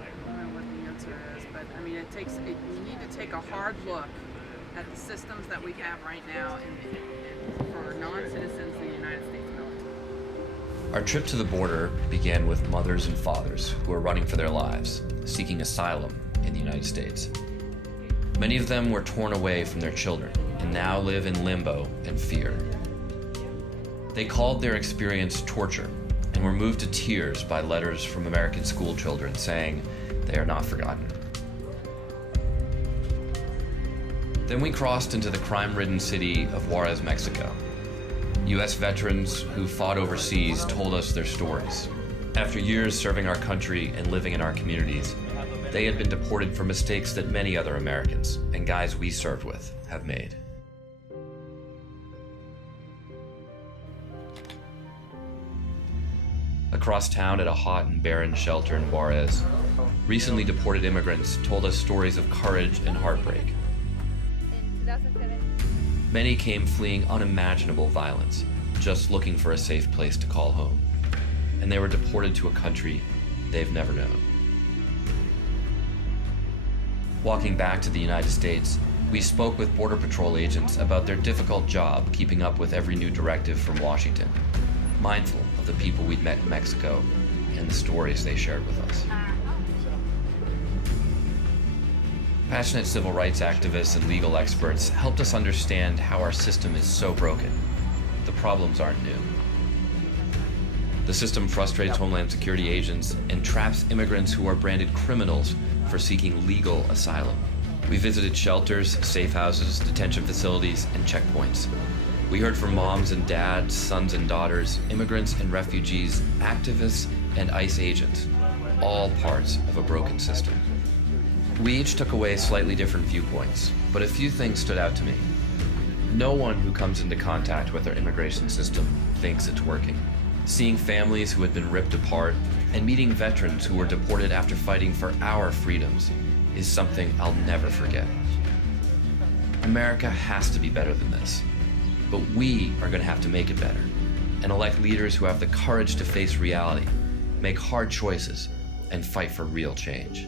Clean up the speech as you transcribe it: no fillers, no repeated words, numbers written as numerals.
I don't know what the answer is, but I mean, you need to take a hard look at the systems that we have right now for non-citizens in the United States military. Our trip to the border began with mothers and fathers who were running for their lives, seeking asylum in the United States. Many of them were torn away from their children and now live in limbo and fear. They called their experience torture and were moved to tears by letters from American school children saying they are not forgotten. Then we crossed into the crime-ridden city of Juarez, Mexico. U.S. veterans who fought overseas told us their stories. After years serving our country and living in our communities, they had been deported for mistakes that many other Americans and guys we served with have made. Across town at a hot and barren shelter in Juarez, recently deported immigrants told us stories of courage and heartbreak. Many came fleeing unimaginable violence, just looking for a safe place to call home. And they were deported to a country they've never known. Walking back to the United States, we spoke with Border Patrol agents about their difficult job keeping up with every new directive from Washington, mindful of the people we'd met in Mexico and the stories they shared with us. Passionate civil rights activists and legal experts helped us understand how our system is so broken. The problems aren't new. The system frustrates Homeland Security agents and traps immigrants who are branded criminals for seeking legal asylum. We visited shelters, safe houses, detention facilities, and checkpoints. We heard from moms and dads, sons and daughters, immigrants and refugees, activists and ICE agents, all parts of a broken system. We each took away slightly different viewpoints, but a few things stood out to me. No one who comes into contact with our immigration system thinks it's working. Seeing families who had been ripped apart and meeting veterans who were deported after fighting for our freedoms is something I'll never forget. America has to be better than this, but we are going to have to make it better and elect leaders who have the courage to face reality, make hard choices, and fight for real change.